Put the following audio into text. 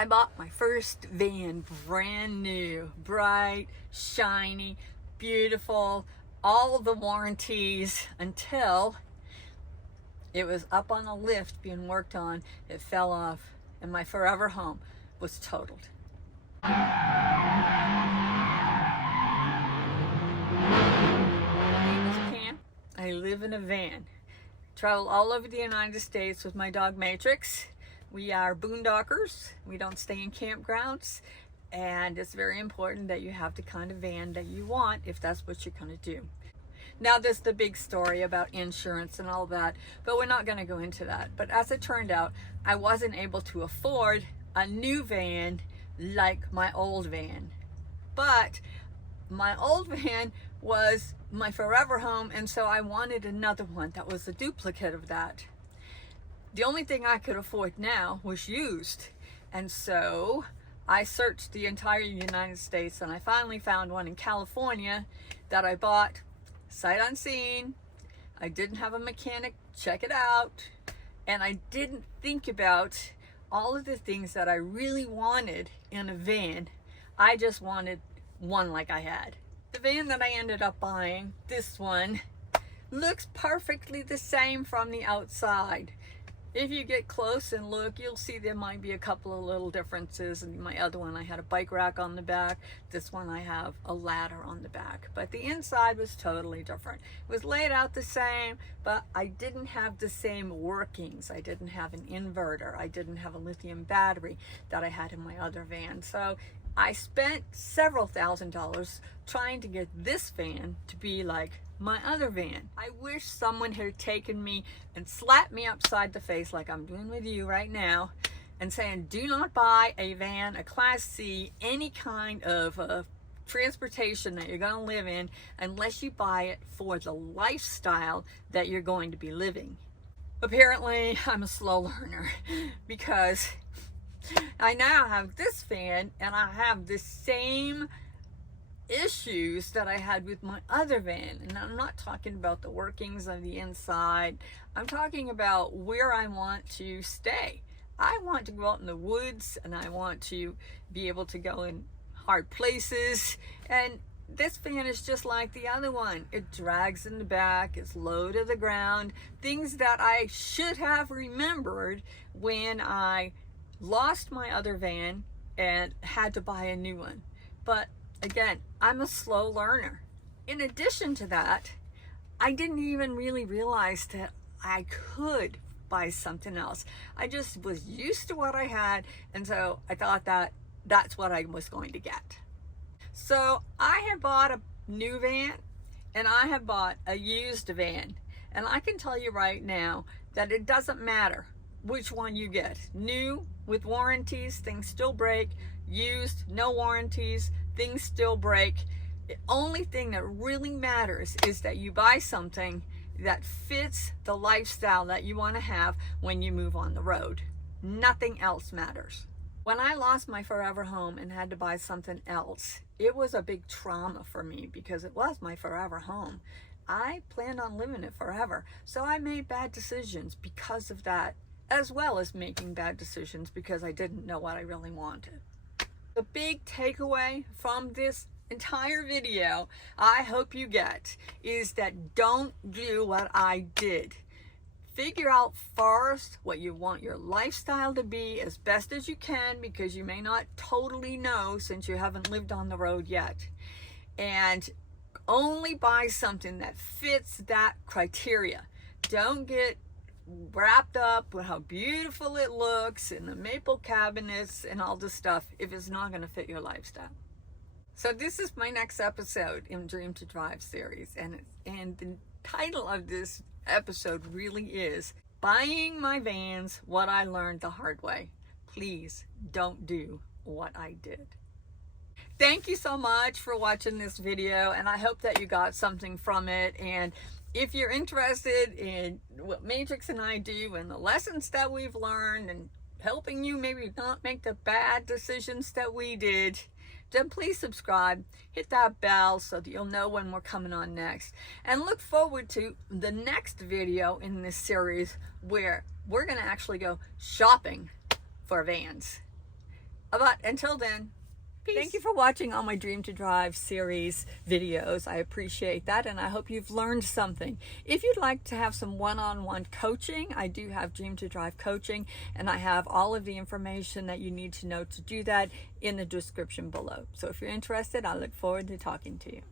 I bought my first van brand new, bright, shiny, beautiful, all the warranties, until it was up on a lift being worked on. It fell off and my forever home was totaled. My name is Pam. I live in a van. Travel all over the United States with my dog Matrix. We are boondockers. We don't stay in campgrounds, and it's very important that you have the kind of van that you want if that's what you're going to do. Now there's the big story about insurance and all that, but we're not going to go into that. But as it turned out, I wasn't able to afford a new van like my old van. But my old van was my forever home, and so I wanted another one that was a duplicate of that. The only thing I could afford now was used, and so I searched the entire United States, and I finally found one in California that I bought sight unseen. I didn't have a mechanic check it out, and I didn't think about all of the things that I really wanted in a van. I just wanted one like I had. The van that I ended up buying, this one, looks perfectly the same from the outside. If you get close and look, you'll see there might be a couple of little differences. In my other one, I had a bike rack on the back. This one, I have a ladder on the back. But the inside was totally different. It was laid out the same, but I didn't have the same workings. I didn't have an inverter. I didn't have a lithium battery that I had in my other van. So I spent several $1,000s trying to get this van to be like my other van. I wish someone had taken me and slapped me upside the face like I'm doing with you right now and saying, do not buy a van, a Class C, any kind of transportation that you're going to live in unless you buy it for the lifestyle that you're going to be living. Apparently, I'm a slow learner because I now have this van and I have the same issues that I had with my other van. And I'm not talking about the workings of the inside. I'm talking about where I want to stay. I want to go out in the woods, and I want to be able to go in hard places. And this van is just like the other one. It drags in the back, it's low to the ground, things that I should have remembered when I lost my other van and had to buy a new one. But again, I'm a slow learner. In addition to that, I didn't even really realize that I could buy something else. I just was used to what I had, and so I thought that that's what I was going to get. So I have bought a new van, and I have bought a used van. And I can tell you right now that it doesn't matter which one you get. New, with warranties, things still break. Used, no warranties, things still break. The only thing that really matters is that you buy something that fits the lifestyle that you want to have when you move on the road. Nothing else matters. When I lost my forever home and had to buy something else, it was a big trauma for me because it was my forever home. I planned on living it forever, so I made bad decisions because of that, as well as making bad decisions because I didn't know what I really wanted. The big takeaway from this entire video, I hope you get, is that don't do what I did. Figure out first what you want your lifestyle to be as best as you can, because you may not totally know since you haven't lived on the road yet. And only buy something that fits that criteria. Don't get wrapped up with how beautiful it looks and the maple cabinets and all this stuff if it's not going to fit your lifestyle. So this is my next episode in Dream to Drive series, and the title of this episode really is Buying My Vans, What I Learned the Hard Way. Please don't do what I did. Thank you so much for watching this video, and I hope that you got something from it. And if you're interested in what Matrix and I do and the lessons that we've learned and helping you maybe not make the bad decisions that we did, then please subscribe, hit that bell so that you'll know when we're coming on next. And look forward to the next video in this series where we're going to actually go shopping for vans. But until then, peace. Thank you for watching all my Dream to Drive series videos. I appreciate that, and I hope you've learned something. If you'd like to have some one-on-one coaching, I do have Dream to Drive coaching, and I have all of the information that you need to know to do that in the description below. So if you're interested, I look forward to talking to you.